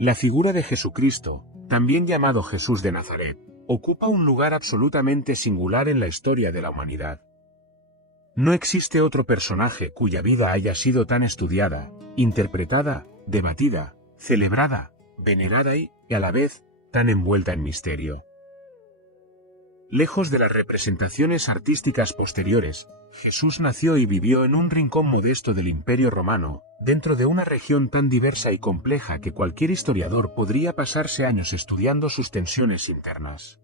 La figura de Jesucristo, también llamado Jesús de Nazaret, ocupa un lugar absolutamente singular en la historia de la humanidad. No existe otro personaje cuya vida haya sido tan estudiada, interpretada, debatida, celebrada, venerada y, a la vez, tan envuelta en misterio. Lejos de las representaciones artísticas posteriores, Jesús nació y vivió en un rincón modesto del Imperio Romano, dentro de una región tan diversa y compleja que cualquier historiador podría pasarse años estudiando sus tensiones internas.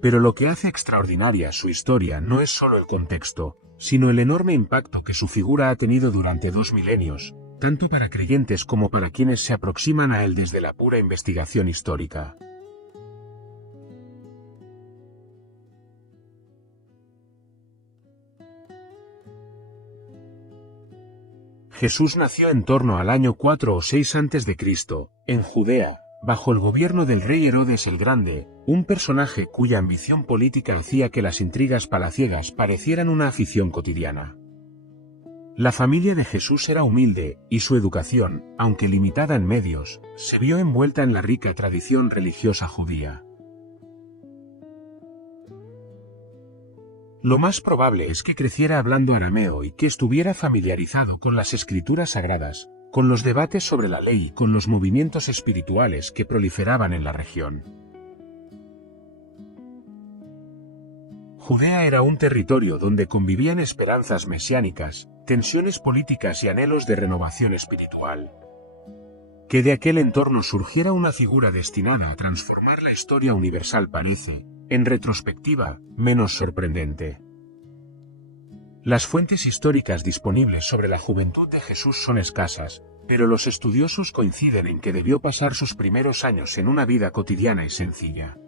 Pero lo que hace extraordinaria su historia no es solo el contexto, sino el enorme impacto que su figura ha tenido durante 2 milenios, tanto para creyentes como para quienes se aproximan a él desde la pura investigación histórica. Jesús nació en torno al año 4 o 6 a.C., en Judea, bajo el gobierno del rey Herodes el Grande, un personaje cuya ambición política hacía que las intrigas palaciegas parecieran una afición cotidiana. La familia de Jesús era humilde, y su educación, aunque limitada en medios, se vio envuelta en la rica tradición religiosa judía. Lo más probable es que creciera hablando arameo y que estuviera familiarizado con las escrituras sagradas, con los debates sobre la ley y con los movimientos espirituales que proliferaban en la región. Judea era un territorio donde convivían esperanzas mesiánicas, tensiones políticas y anhelos de renovación espiritual. Que de aquel entorno surgiera una figura destinada a transformar la historia universal parece, en retrospectiva, menos sorprendente. Las fuentes históricas disponibles sobre la juventud de Jesús son escasas, pero los estudiosos coinciden en que debió pasar sus primeros años en una vida cotidiana y sencilla.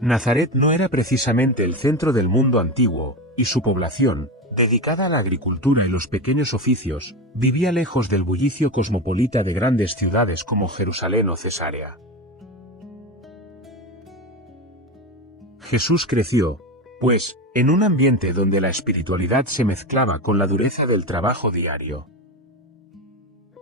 Nazaret no era precisamente el centro del mundo antiguo, y su población, dedicada a la agricultura y los pequeños oficios, vivía lejos del bullicio cosmopolita de grandes ciudades como Jerusalén o Cesarea. Jesús creció, pues, en un ambiente donde la espiritualidad se mezclaba con la dureza del trabajo diario.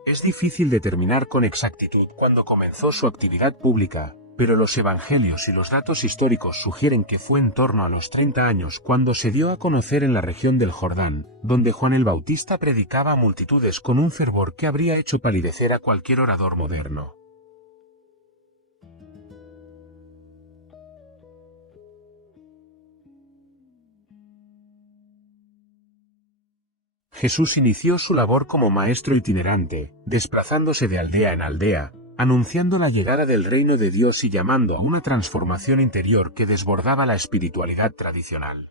Es difícil determinar con exactitud cuándo comenzó su actividad pública, pero los evangelios y los datos históricos sugieren que fue en torno a los 30 años cuando se dio a conocer en la región del Jordán, donde Juan el Bautista predicaba a multitudes con un fervor que habría hecho palidecer a cualquier orador moderno. Jesús inició su labor como maestro itinerante, desplazándose de aldea en aldea, anunciando la llegada del reino de Dios y llamando a una transformación interior que desbordaba la espiritualidad tradicional.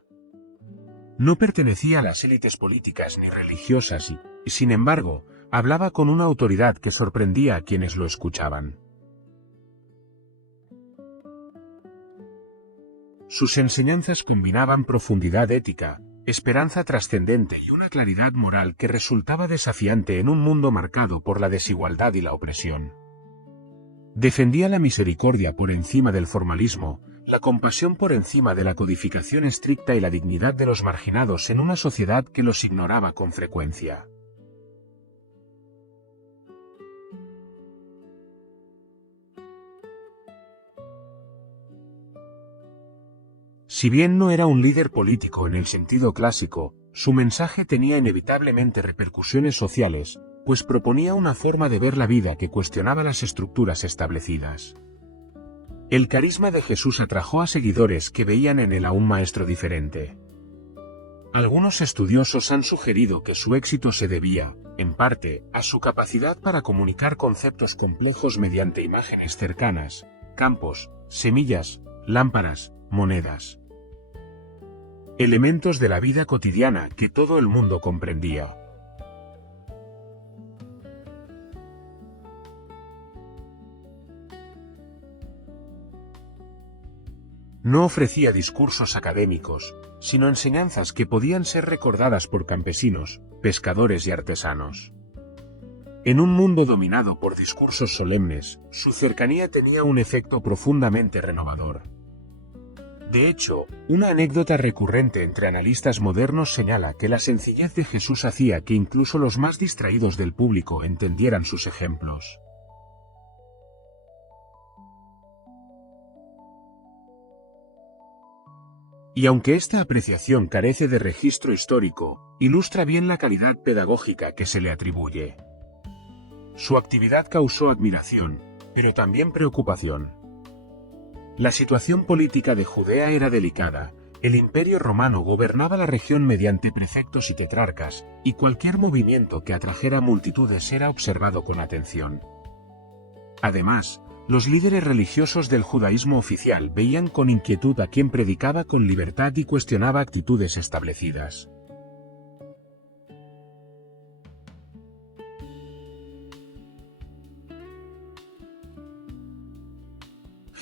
No pertenecía a las élites políticas ni religiosas y, sin embargo, hablaba con una autoridad que sorprendía a quienes lo escuchaban. Sus enseñanzas combinaban profundidad ética, esperanza trascendente y una claridad moral que resultaba desafiante en un mundo marcado por la desigualdad y la opresión. Defendía la misericordia por encima del formalismo, la compasión por encima de la codificación estricta y la dignidad de los marginados en una sociedad que los ignoraba con frecuencia. Si bien no era un líder político en el sentido clásico, su mensaje tenía inevitablemente repercusiones sociales, pues proponía una forma de ver la vida que cuestionaba las estructuras establecidas. El carisma de Jesús atrajo a seguidores que veían en él a un maestro diferente. Algunos estudiosos han sugerido que su éxito se debía, en parte, a su capacidad para comunicar conceptos complejos mediante imágenes cercanas, campos, semillas, lámparas, monedas. Elementos de la vida cotidiana que todo el mundo comprendía. No ofrecía discursos académicos, sino enseñanzas que podían ser recordadas por campesinos, pescadores y artesanos. En un mundo dominado por discursos solemnes, su cercanía tenía un efecto profundamente renovador. De hecho, una anécdota recurrente entre analistas modernos señala que la sencillez de Jesús hacía que incluso los más distraídos del público entendieran sus ejemplos. Y aunque esta apreciación carece de registro histórico, ilustra bien la calidad pedagógica que se le atribuye. Su actividad causó admiración, pero también preocupación. La situación política de Judea era delicada. El Imperio Romano gobernaba la región mediante prefectos y tetrarcas, y cualquier movimiento que atrajera multitudes era observado con atención. Además, los líderes religiosos del judaísmo oficial veían con inquietud a quien predicaba con libertad y cuestionaba actitudes establecidas.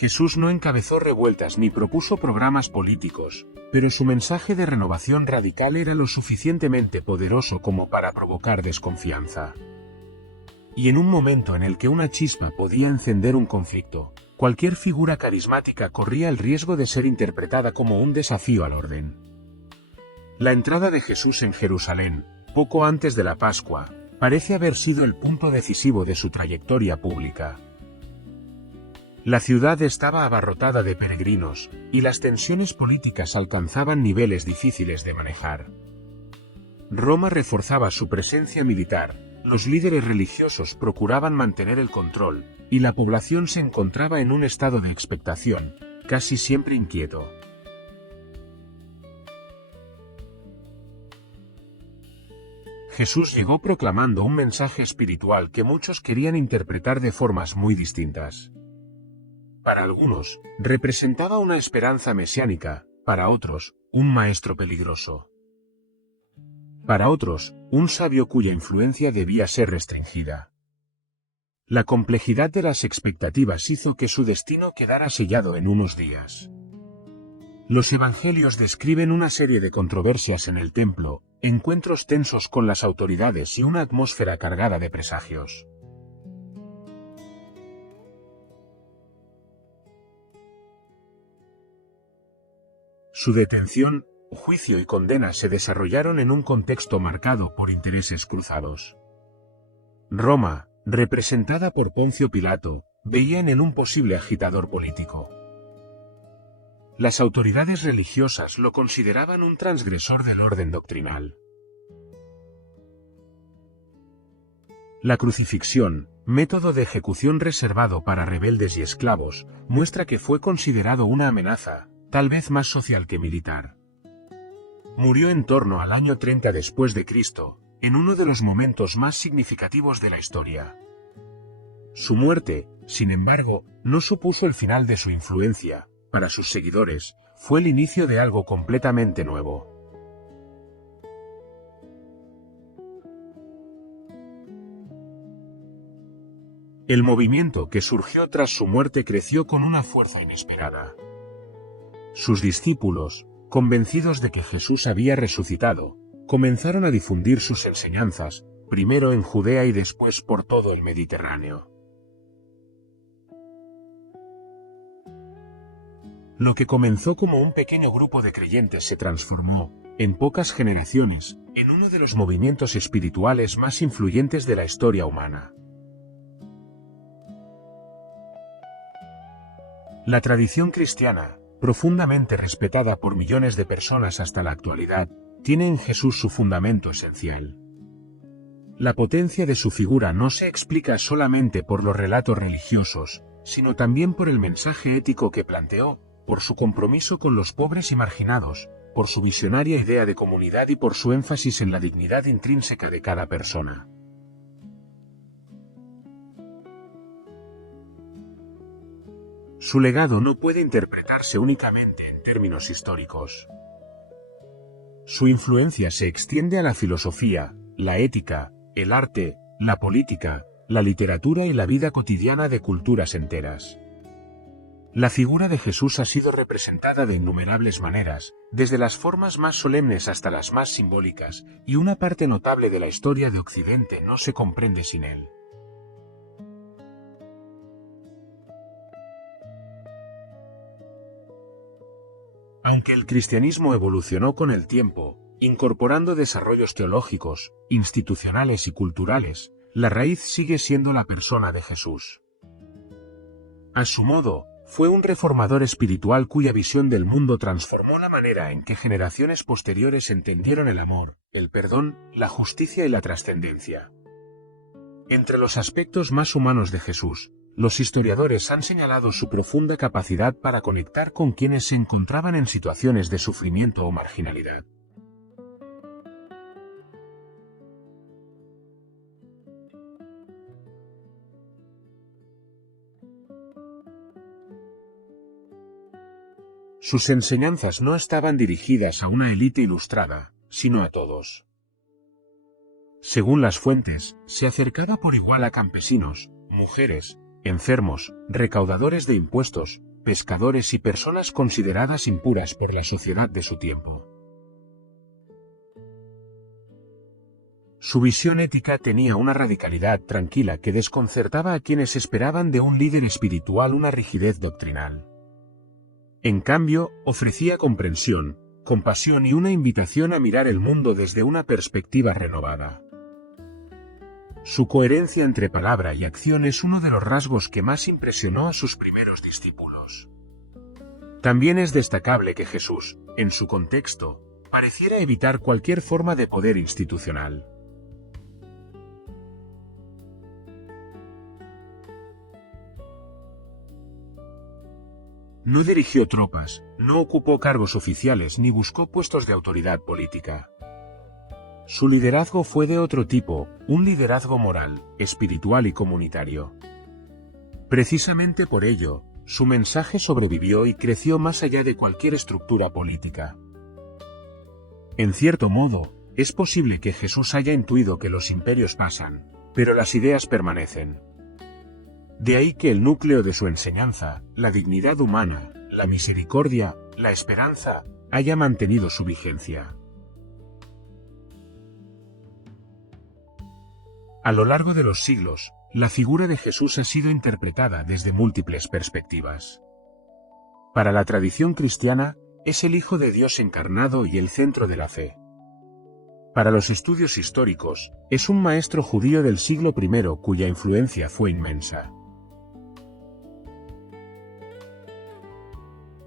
Jesús no encabezó revueltas ni propuso programas políticos, pero su mensaje de renovación radical era lo suficientemente poderoso como para provocar desconfianza. Y en un momento en el que una chispa podía encender un conflicto, cualquier figura carismática corría el riesgo de ser interpretada como un desafío al orden. La entrada de Jesús en Jerusalén, poco antes de la Pascua, parece haber sido el punto decisivo de su trayectoria pública. La ciudad estaba abarrotada de peregrinos, y las tensiones políticas alcanzaban niveles difíciles de manejar. Roma reforzaba su presencia militar, los líderes religiosos procuraban mantener el control, y la población se encontraba en un estado de expectación, casi siempre inquieto. Jesús llegó proclamando un mensaje espiritual que muchos querían interpretar de formas muy distintas. Para algunos, representaba una esperanza mesiánica, para otros, un maestro peligroso. Para otros, un sabio cuya influencia debía ser restringida. La complejidad de las expectativas hizo que su destino quedara sellado en unos días. Los evangelios describen una serie de controversias en el templo, encuentros tensos con las autoridades y una atmósfera cargada de presagios. Su detención, juicio y condena se desarrollaron en un contexto marcado por intereses cruzados. Roma, representada por Poncio Pilato, veía en él un posible agitador político. Las autoridades religiosas lo consideraban un transgresor del orden doctrinal. La crucifixión, método de ejecución reservado para rebeldes y esclavos, muestra que fue considerado una amenaza, tal vez más social que militar. Murió en torno al año 30 después de Cristo, en uno de los momentos más significativos de la historia. Su muerte, sin embargo, no supuso el final de su influencia. Para sus seguidores, fue el inicio de algo completamente nuevo. El movimiento que surgió tras su muerte creció con una fuerza inesperada. Sus discípulos, convencidos de que Jesús había resucitado, comenzaron a difundir sus enseñanzas, primero en Judea y después por todo el Mediterráneo. Lo que comenzó como un pequeño grupo de creyentes se transformó, en pocas generaciones, en uno de los movimientos espirituales más influyentes de la historia humana. La tradición cristiana, profundamente respetada por millones de personas hasta la actualidad, tiene en Jesús su fundamento esencial. La potencia de su figura no se explica solamente por los relatos religiosos, sino también por el mensaje ético que planteó, por su compromiso con los pobres y marginados, por su visionaria idea de comunidad y por su énfasis en la dignidad intrínseca de cada persona. Su legado no puede interpretarse únicamente en términos históricos. Su influencia se extiende a la filosofía, la ética, el arte, la política, la literatura y la vida cotidiana de culturas enteras. La figura de Jesús ha sido representada de innumerables maneras, desde las formas más solemnes hasta las más simbólicas, y una parte notable de la historia de Occidente no se comprende sin él. Aunque el cristianismo evolucionó con el tiempo, incorporando desarrollos teológicos, institucionales y culturales, la raíz sigue siendo la persona de Jesús. A su modo, fue un reformador espiritual cuya visión del mundo transformó la manera en que generaciones posteriores entendieron el amor, el perdón, la justicia y la trascendencia. Entre los aspectos más humanos de Jesús, los historiadores han señalado su profunda capacidad para conectar con quienes se encontraban en situaciones de sufrimiento o marginalidad. Sus enseñanzas no estaban dirigidas a una élite ilustrada, sino a todos. Según las fuentes, se acercaba por igual a campesinos, mujeres, enfermos, recaudadores de impuestos, pescadores y personas consideradas impuras por la sociedad de su tiempo. Su visión ética tenía una radicalidad tranquila que desconcertaba a quienes esperaban de un líder espiritual una rigidez doctrinal. En cambio, ofrecía comprensión, compasión y una invitación a mirar el mundo desde una perspectiva renovada. Su coherencia entre palabra y acción es uno de los rasgos que más impresionó a sus primeros discípulos. También es destacable que Jesús, en su contexto, pareciera evitar cualquier forma de poder institucional. No dirigió tropas, no ocupó cargos oficiales ni buscó puestos de autoridad política. Su liderazgo fue de otro tipo, un liderazgo moral, espiritual y comunitario. Precisamente por ello, su mensaje sobrevivió y creció más allá de cualquier estructura política. En cierto modo, es posible que Jesús haya intuido que los imperios pasan, pero las ideas permanecen. De ahí que el núcleo de su enseñanza, la dignidad humana, la misericordia, la esperanza, haya mantenido su vigencia. A lo largo de los siglos, la figura de Jesús ha sido interpretada desde múltiples perspectivas. Para la tradición cristiana, es el Hijo de Dios encarnado y el centro de la fe. Para los estudios históricos, es un maestro judío del siglo I cuya influencia fue inmensa.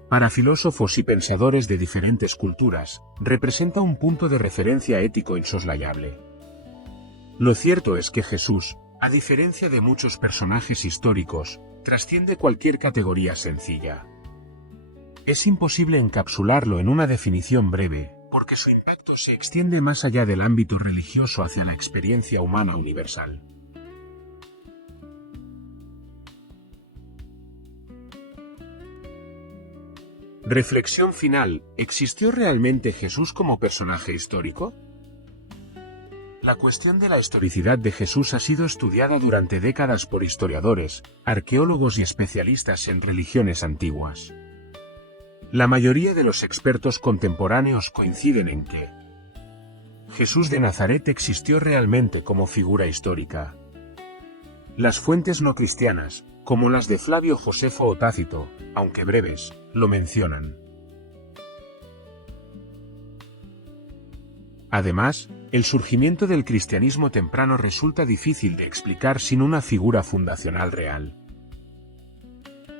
Para filósofos y pensadores de diferentes culturas, representa un punto de referencia ético insoslayable. Lo cierto es que Jesús, a diferencia de muchos personajes históricos, trasciende cualquier categoría sencilla. Es imposible encapsularlo en una definición breve, porque su impacto se extiende más allá del ámbito religioso hacia la experiencia humana universal. Reflexión final: ¿existió realmente Jesús como personaje histórico? La cuestión de la historicidad de Jesús ha sido estudiada durante décadas por historiadores, arqueólogos y especialistas en religiones antiguas. La mayoría de los expertos contemporáneos coinciden en que Jesús de Nazaret existió realmente como figura histórica. Las fuentes no cristianas, como las de Flavio Josefo o Tácito, aunque breves, lo mencionan. Además, el surgimiento del cristianismo temprano resulta difícil de explicar sin una figura fundacional real.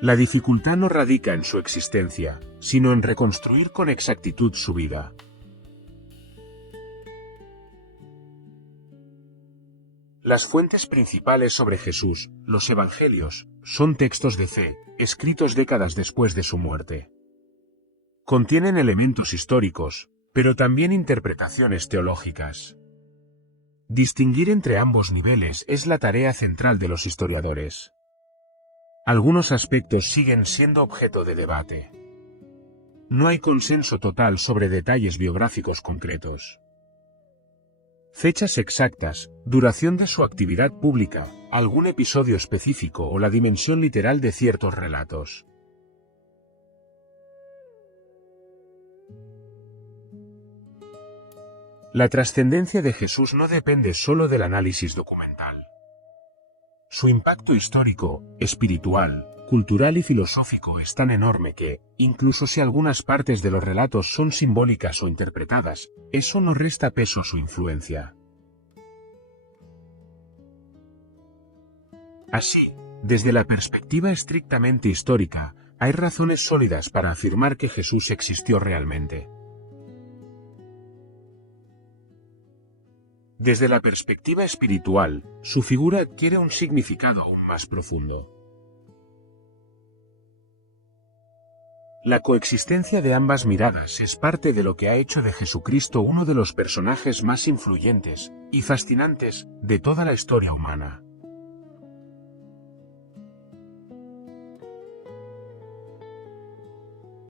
La dificultad no radica en su existencia, sino en reconstruir con exactitud su vida. Las fuentes principales sobre Jesús, los Evangelios, son textos de fe, escritos décadas después de su muerte. Contienen elementos históricos, pero también interpretaciones teológicas. Distinguir entre ambos niveles es la tarea central de los historiadores. Algunos aspectos siguen siendo objeto de debate. No hay consenso total sobre detalles biográficos concretos. Fechas exactas, duración de su actividad pública, algún episodio específico o la dimensión literal de ciertos relatos. La trascendencia de Jesús no depende solo del análisis documental. Su impacto histórico, espiritual, cultural y filosófico es tan enorme que, incluso si algunas partes de los relatos son simbólicas o interpretadas, eso no resta peso a su influencia. Así, desde la perspectiva estrictamente histórica, hay razones sólidas para afirmar que Jesús existió realmente. Desde la perspectiva espiritual, su figura adquiere un significado aún más profundo. La coexistencia de ambas miradas es parte de lo que ha hecho de Jesucristo uno de los personajes más influyentes y fascinantes de toda la historia humana.